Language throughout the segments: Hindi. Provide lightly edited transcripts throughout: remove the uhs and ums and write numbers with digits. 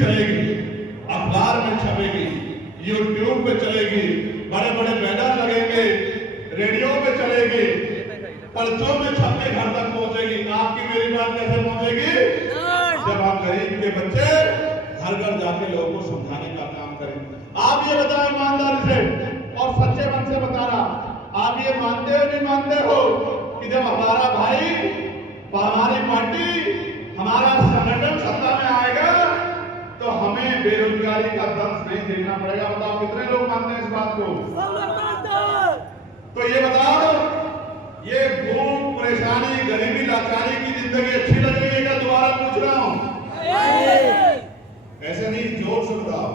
चलेगी, अखबार में छपेगी, यूट्यूब पे चलेगी, बड़े बड़े बैनर लगेंगे, रेडियो पे चलेगी, पर्चों में छप के घर तक पहुंचेगी। आपकी मेरी बात कैसे पहुंचेगी? जब आप गरीब के बच्चे घर घर जाके लोगों को समझाने का काम करें। आप ये बताओ ईमानदारी से और सच्चे मन से बताना, आप ये मानते हो नहीं मानते हो कि जब हमारा भाई, हमारी पार्टी, हमारा संगठन सत्ता में आएगा तो हमें बेरोजगारी का दर्द नहीं देखना पड़ेगा? बताओ कितने लोग मानते हैं इस बात को? तो ये बताओ, ये भूख, परेशानी, गरीबी, लाचारी की जिंदगी अच्छी लग रही है क्या? दोबारा पूछ रहा हूं, ऐसे नहीं, जोर से बताओ।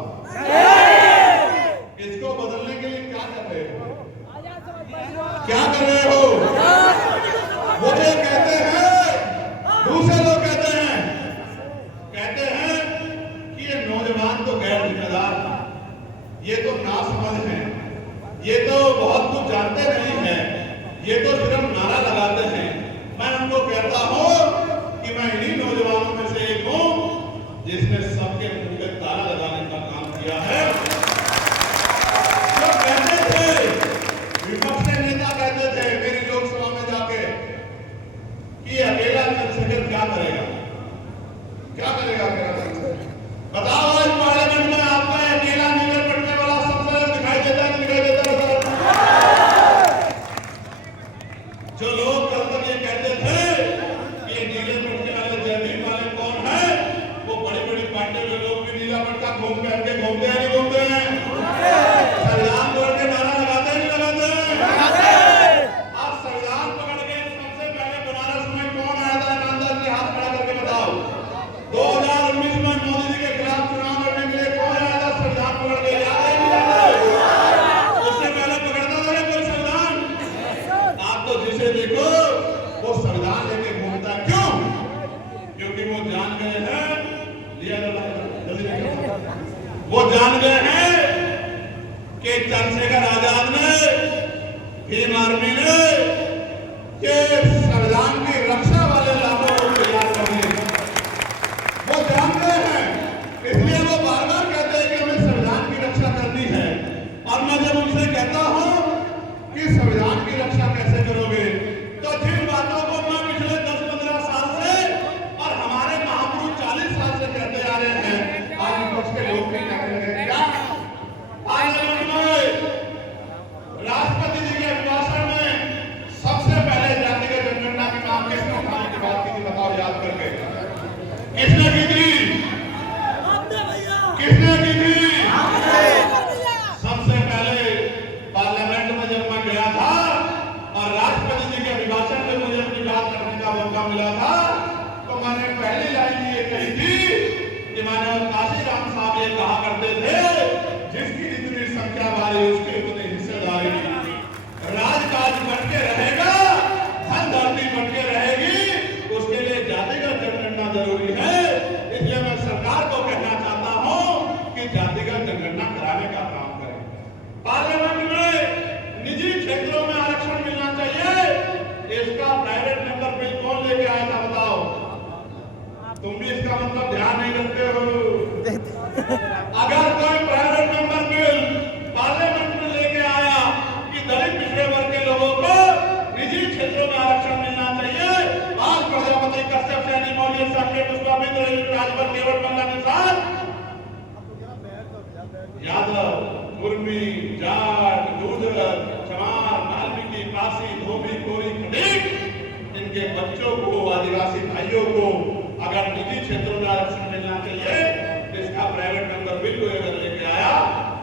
इसको बदलने के लिए क्या कर रहे हो? क्या कर रहे हो? मुझे कहते हैं, दूसरे लोग कहते हैं कि ये नौजवान तो गैर जिम्मेदार था, ये तो नासमझ है, ये तो बहुत कुछ जानते नहीं है, ये तो सिर्फ नारा लगाते हैं। मैं उनको कहता हूं कि मैं इन्हीं नौजवानों में से एक हूं जिसने सबके मुंह पे ताला लगाने का काम किया है। जो कहते थे, विपक्ष के नेता कहते थे मेरी लोकसभा में जाके कि अकेला चंद्रशेखर क्या करेगा, क्या करेगा अकेला चंद्रशेखर? बताओ, आज पार्लियामेंट में आपका अकेला नीले पटने वाला सबसे दिखाई देता है, दिखाई देता है? जो लोग कल तक ये कहते थे कि ये नीले पटने वाले जयदीप वाले कौन है, वो बड़ी बड़ी पार्टियों के लोग भी नीला पटका घूम करके घूमते हैं, नहीं घूमते हैं? संविधान तोड़ के नारा लगाते हैं, नहीं लगाते हैं? आप संविधान पकड़ के सबसे पहले बनारस में कौन आया था? ईमानदार से हाथ खड़ा करके बताओ। 2019 में मोदी जी के खिलाफ चुनाव लड़ने के लिए कौन आया था संविधान पकड़ के? याद है? उससे पहले पकड़ता था कोई संविधान? आप तो जिसे देखो वो संविधान लेके घूमता, क्यों? क्योंकि वो जान गए हैं, वो जान गए हैं कि चंद्रशेखर आजाद ने, भीम आर्मी ने ये संविधान की रक्षा वाले लाभों को तैयार करने, वो जान गए हैं। इसलिए वो बार बार कहते हैं कि हमें संविधान की रक्षा करनी है। और मैं जब उनसे कहता हूं कि संविधान की रक्षा कैसे करोगे, तो जिन बातों को मैं पिछले 10-15 साल से और हमारे महापुरुष 40 साल से कहते आ रहे हैं, आज विपक्ष के लोग भी कहने लगे। क्या पार्लियामेंट में राष्ट्रपति जी के अभिभाषण में सबसे पहले जातिगत जनगणना की मांग किसने उठाने की बात की थी? बताओ याद करके, किसने की थी? किसने की थी? सबसे पहले पार्लियामेंट में जब मैं गया था और राष्ट्रपति जी के अभिभाषण में मुझे अपनी बात करने का मौका मिला था, तो मैंने पहली लाइन ये कही थी कि माननीय काशीराम साहब ये कहा करते थे, जिसकी जितनी संख्या वाली उसकी उतनी हिस्सेदारी। राजकाज बटके रहेगा, धन धरती बटके रहेगी, उसके लिए जातिगत जनगणना जरूरी है। इसलिए मैं सरकार को कहना चाहता हूं कि जातिगत जनगणना कराने का काम करें। पार्लियामेंट में निजी क्षेत्रों में आरक्षण मिलना चाहिए, इसका प्राइवेट मेंबर बिल कौन लेके आया था? बताओ। तुम भी इसका मतलब ध्यान नहीं रखते हो। अगर कोई प्राइवेट मेंबर बिल पार्लियामेंट में लेके आया कि दलित पिछड़े वर्ग के लोगों को निजी क्षेत्रों में आरक्षण मिलना चाहिए, आज प्रजापति कश्यप सैनी मौर्य साकेत पुष्पामित्र राजभर केवट मल्ला निषाद यादव, मुर्मी, जाट, गूर्जर, चमार, वाल्मीकि, पासी, धोबी, कोरी, खटीक, इनके बच्चों को, आदिवासी भाइयों को अगर निजी क्षेत्रों में आरक्षण मिलना चाहिए, तो इसका प्राइवेट मेंबर बिल को अगर लेके आया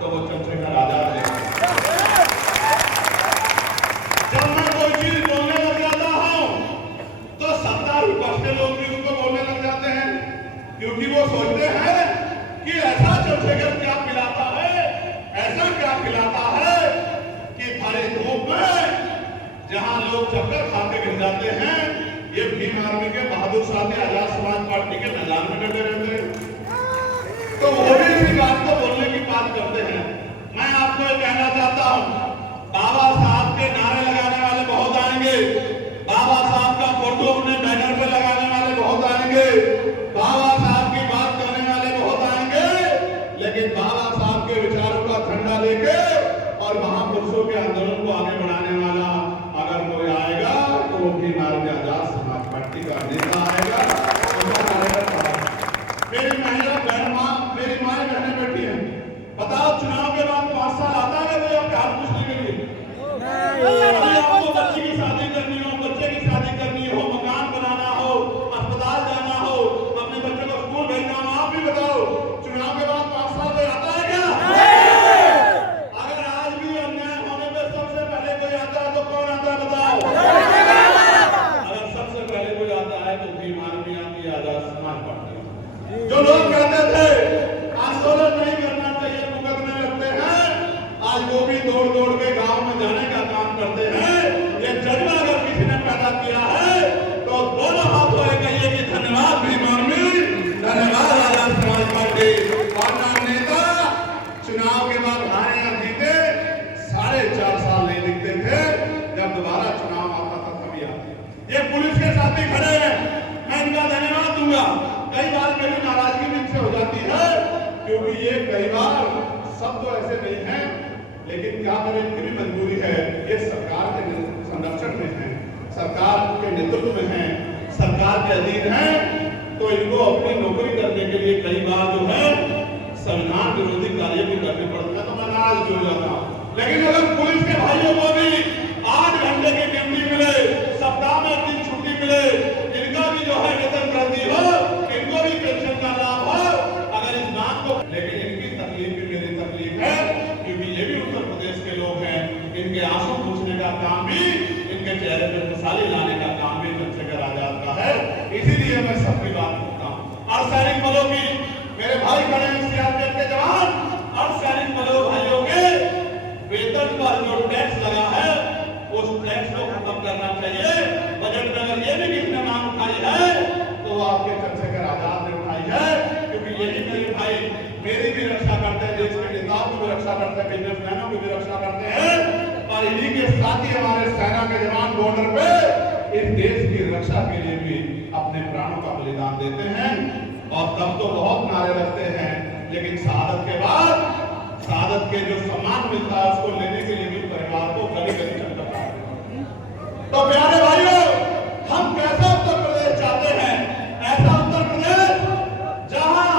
तो वो चंद्रशेखर आजाद है। जब मैं कोई चीज बोलने लग जाता हूं तो सत्ता विपक्ष के लोग भी उसको बोलने लग जाते हैं, क्योंकि वो सोचते हैं कि ऐसा चंद्रशेखर क्या खिलाता है, ऐसा क्या खिलाता है कि भारी धूप में जहां लोग चक्कर खाते गिर जाते हैं, ये भीम आर्मी के बहादुर साथी आजाद समाज पार्टी के मैदान में डटे रहते हैं। तो वो भी इसी बात को बोलने की बात करते हैं। मैं आपको ये कहना चाहता हूं, बाबा साहब के नारे लगाने वाले बहुत आएंगे, बाबा साहब का फोटो अपने बैनर पे लगाने वाले बहुत आएंगे, बाबा साहब की बात करने वाले बहुत आएंगे, के आंदोलन को आगे बढ़ाने वाला अगर कोई आएगा तो वो भी भारतीय आजाद समाज पार्टी का नेता आएगा। मेरी महिला बहन मेरी माँ बहनें बैठी है, बताओ चुनाव के बाद 5 साल आता है कोई आपके हाथ पूछने के लिए? आपको बच्ची की शादी करनी हो, बच्चे की शादी करनी हो, मकान बनाना हो, अस्पताल जाना हो, अपने बच्चों को स्कूल भेजना हो, आप भी बताओ चुनाव के बाद 5 साल कोई आता है क्या? अगर आज भी अन्याय होने पे सबसे पहले कोई आता है तो कौन आता है बताओ? अगर सबसे पहले कोई आता है तो भीम आर्मी आती है, आजाद समाज पार्टी। जो लोग कहते थे आंदोलन नहीं करना चाहिए, मुकदमे लगते हैं, आज वो भी दौड़ दौड़ के गांव में जाने का काम करते हैं। ये जज्बा अगर किसी ने पैदा किया है तो दोनों हाथों से कहिए कि धन्यवाद भीम आर्मी, धन्यवाद आजाद समाज पार्टी। और नेता चुनाव के बाद हारे या जीते 4.5 साल नहीं दिखते थे, जब दोबारा चुनाव आता था तभी आते। ये पुलिस के साथ भी खड़े हैं, मैं इनका धन्यवाद दूंगा। कई बार मेरी नाराजगी भी इनसे हो जाती है क्योंकि ये कई बार सब तो ऐसे नहीं हैं, लेकिन क्या करें, इनकी भी मजबूरी है। ये सरकार के संरक्षण में है, सरकार के नेतृत्व में है, सरकार के अधीन है, तो इनको अपनी नौकरी करने के लिए कई बार जो है संविधान विरोधी कार्य भी करने पड़ते हैं, तो मैं नाराज हो जाता हूँ। लेकिन अगर पुलिस के भाइयों को भी 8 घंटे की ड्यूटी मिले, सप्ताह में 1 दिन छुट्टी मिले, इनका भी जो है वेतन वृद्धि हो, इनको भी पेंशन का लाभ हो, अगर इस बात को, लेकिन इनकी तकलीफ भी मेरी तकलीफ है क्योंकि ये भी उत्तर प्रदेश के लोग हैं। इनके आंसू पूछने का काम भी, इनके चेहरे पर खुशहाली लाने का काम भी चंद्रशेखर आजाद का है। इसीलिए मैं सबकी बात करता हूँ। अर्धसैनिक बलों की मेरे भाई खड़े हैं, सीआरपीएफ के जवान, अर्धसैनिक बलों भाइयों के वेतन पर जो टैक्स लगा है उस टैक्स को खत्म करना चाहिए। बजट में अगर ये भी किसी ने मांग उठाई है तो आपके चंद्रशेखर आजाद ने उठाई है, क्योंकि यही मेरे भाई मेरी भी रक्षा करते हैं, देश के नेताओं की भी रक्षा करते हैं, बिजनेसमैनों की भी रक्षा करते हैं, और इन्हीं के साथ ही हमारे सेना के जवान बॉर्डर पे इस देश की रक्षा के लिए भी अपने प्राणों का बलिदान देते हैं। और तब तो बहुत नारे लगते हैं, लेकिन शहादत के बाद शहादत के जो सम्मान मिलता है उसको लेने के लिए भी परिवार को गली गली चक्कर काटते हैं। तो प्यारे भाइयों, हम कैसा उत्तर प्रदेश चाहते हैं? ऐसा उत्तर प्रदेश जहां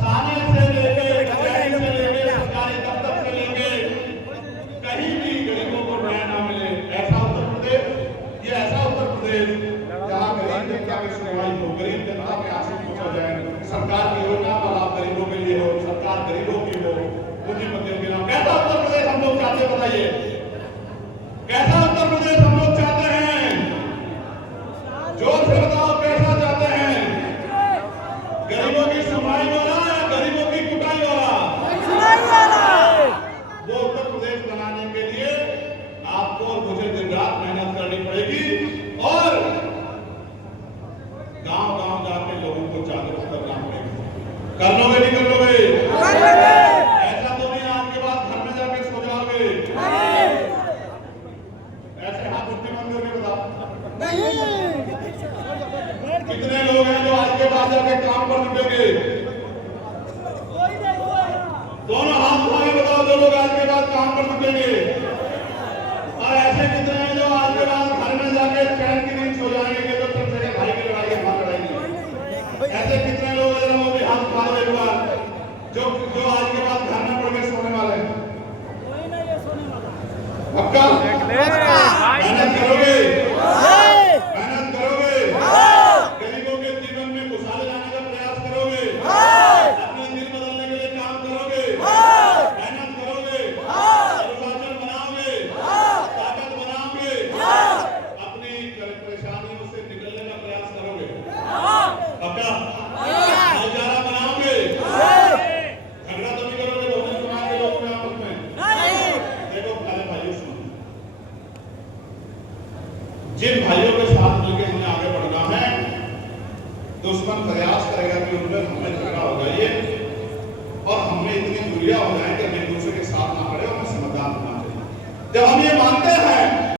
थाने से लेके कचहरी से लेके सरकारी दफ्तर से लेके कहीं भी गरीबों को न्याय ना मिले, ऐसा उत्तर प्रदेश। ये ऐसा उत्तर प्रदेश जहां गरीब जनता की सुनवाई हो, गरीब जनता के आंसू पूछा जाए, सरकार की योजना का लाभ गरीबों के लिए हो, सरकार गरीबों की हो, पूंजीपतियों के नाम। कैसा उत्तर प्रदेश हम लोग चाहते हैं बताइए? कैसा उत्तर प्रदेश हम लोग चाहते हैं? जोर से बताओ, कैसा चाहते हैं? गरीबों की सुनवाई वाला या गरीबों की कुटाई वाला? वो उत्तर प्रदेश बनाने के लिए आपको और मुझे दिन रात मेहनत करनी पड़ेगी और गांव गांव जाके लोगों को जागरूक करना पड़ेगा। कर लोगे नहीं कर लोगे? ऐसा तो नहीं आपके बाद घर में जाके सो जाओगे। ऐसे हाथ उठे बंद करके बताओ, कितने लोग हैं जो आज के बाद जाके काम पर जुटेंगे? दोनों हाथ उठा के बताओ जो लोग आज के बाद काम पर जुटेंगे। और ऐसे कितने हैं जो आज के बाद घर में जाके चैन की नींद सो जाएंगे, जो चंद्रशेखर भाई की लड़ाई हाथ लड़ाएंगे? ऐसे कितने लोग हैं वो भी हाथ उठा ले जो आज के बाद घर में पड़ के सोने वाले हैं? पक्का मेहनत करोगे? मेहनत करोगे? गरीबों के जीवन में खुशहाली लाने का प्रयास करोगे? अपने दिल बदलने के लिए काम करोगे? मेहनत करोगे? अनुशासन बनाओगे? ताकत बनाओगे? अपनी परेशानियों से निकलने का प्रयास करोगे? पक्का भाईचारा बनाओगे? झगड़ा तो नहीं करोगे बहुजन समाज के लोगों में आपस में? देखो प्यारे भाइयों, सुनो, जिन भाइयों के साथ मिलकर हमें आगे बढ़ना है, दुश्मन प्रयास करेगा कि उनमें हमें झगड़ा हो जाइए और हमें इतनी दूरियां हो जाए कि हम एक दूसरे के साथ ना खड़े और हमें समझदार होना चाहिए। जब हम ये मानते हैं